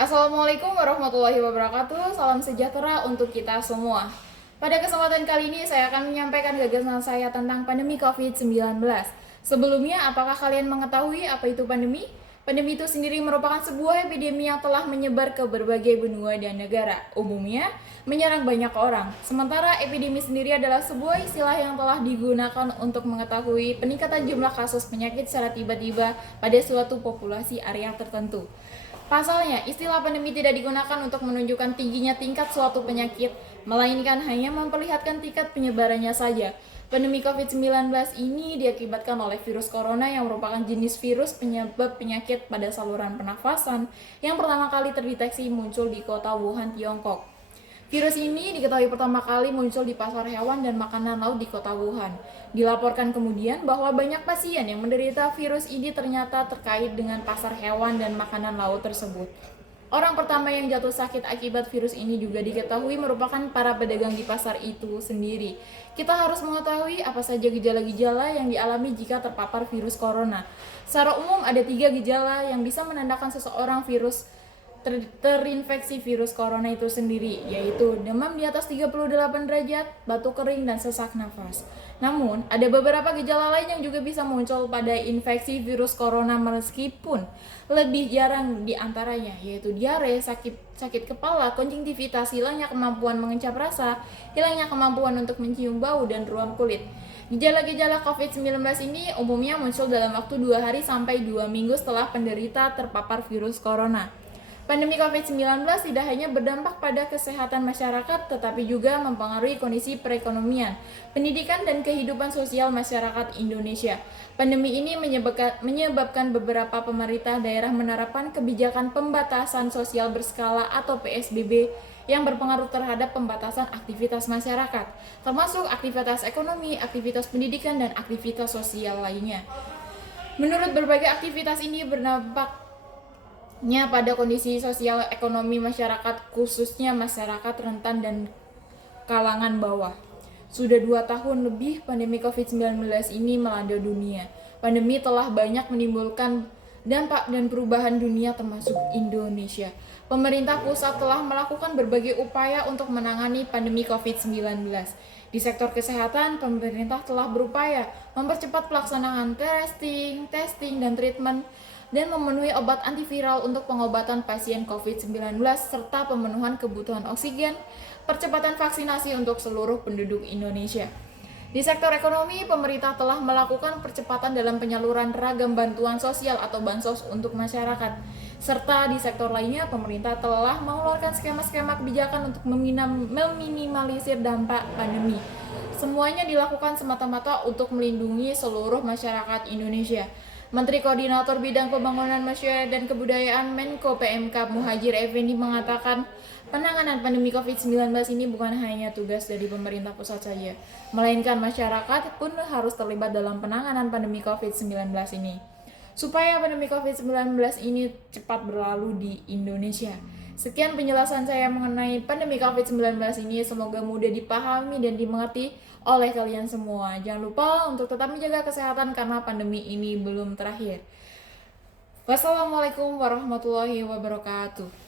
Assalamualaikum warahmatullahi wabarakatuh. Salam sejahtera untuk kita semua. Pada kesempatan kali ini saya akan menyampaikan gagasan saya tentang pandemi COVID-19. Sebelumnya, apakah kalian mengetahui apa itu pandemi? Pandemi itu sendiri merupakan sebuah epidemi yang telah menyebar ke berbagai benua dan negara. Umumnya, menyerang banyak orang. Sementara epidemi sendiri adalah sebuah istilah yang telah digunakan untuk mengetahui peningkatan jumlah kasus penyakit secara tiba-tiba pada suatu populasi area tertentu. Pasalnya, istilah pandemi tidak digunakan untuk menunjukkan tingginya tingkat suatu penyakit, melainkan hanya memperlihatkan tingkat penyebarannya saja. Pandemi COVID-19 ini diakibatkan oleh virus corona yang merupakan jenis virus penyebab penyakit pada saluran pernafasan yang pertama kali terdeteksi muncul di kota Wuhan, Tiongkok. Virus ini diketahui pertama kali muncul di pasar hewan dan makanan laut di kota Wuhan. Dilaporkan kemudian bahwa banyak pasien yang menderita virus ini ternyata terkait dengan pasar hewan dan makanan laut tersebut. Orang pertama yang jatuh sakit akibat virus ini juga diketahui merupakan para pedagang di pasar itu sendiri. Kita harus mengetahui apa saja gejala-gejala yang dialami jika terpapar virus corona. Secara umum ada 3 gejala yang bisa menandakan seseorang terinfeksi virus corona itu sendiri, yaitu demam di atas 38 derajat, batuk kering, dan sesak nafas. Namun, ada beberapa gejala lain yang juga bisa muncul pada infeksi virus corona meskipun lebih jarang di antaranya, yaitu diare, sakit kepala, konjungtivitis, hilangnya kemampuan mengencap rasa, hilangnya kemampuan untuk mencium bau, dan ruam kulit. Gejala-gejala COVID-19 ini umumnya muncul dalam waktu 2 hari sampai 2 minggu setelah penderita terpapar virus corona. Pandemi COVID-19 tidak hanya berdampak pada kesehatan masyarakat, tetapi juga mempengaruhi kondisi perekonomian, pendidikan, dan kehidupan sosial masyarakat Indonesia. Pandemi ini menyebabkan beberapa pemerintah daerah menerapkan kebijakan pembatasan sosial berskala atau PSBB yang berpengaruh terhadap pembatasan aktivitas masyarakat, termasuk aktivitas ekonomi, aktivitas pendidikan, dan aktivitas sosial lainnya. Menurut berbagai aktivitas ini berdampak pada kondisi sosial ekonomi masyarakat, khususnya masyarakat rentan dan kalangan bawah. Sudah 2 tahun lebih pandemi COVID-19 ini melanda dunia. Pandemi telah banyak menimbulkan dampak dan perubahan dunia termasuk Indonesia. Pemerintah pusat telah melakukan berbagai upaya untuk menangani pandemi COVID-19. Di sektor kesehatan, pemerintah telah berupaya mempercepat pelaksanaan testing, dan treatment dan memenuhi obat antiviral untuk pengobatan pasien COVID-19 serta pemenuhan kebutuhan oksigen, percepatan vaksinasi untuk seluruh penduduk Indonesia. Di sektor ekonomi, pemerintah telah melakukan percepatan dalam penyaluran ragam bantuan sosial atau bansos untuk masyarakat. Serta di sektor lainnya, pemerintah telah mengeluarkan skema-skema kebijakan untuk meminimalisir dampak pandemi. Semuanya dilakukan semata-mata untuk melindungi seluruh masyarakat Indonesia. Menteri Koordinator Bidang Pembangunan Masyarakat dan Kebudayaan Menko PMK Muhadjir Effendi mengatakan, penanganan pandemi COVID-19 ini bukan hanya tugas dari pemerintah pusat saja, melainkan masyarakat pun harus terlibat dalam penanganan pandemi COVID-19 ini, supaya pandemi COVID-19 ini cepat berlalu di Indonesia. Sekian penjelasan saya mengenai pandemi COVID-19 ini, semoga mudah dipahami dan dimengerti oleh kalian semua. Jangan lupa untuk tetap menjaga kesehatan karena pandemi ini belum terakhir. Wassalamualaikum warahmatullahi wabarakatuh.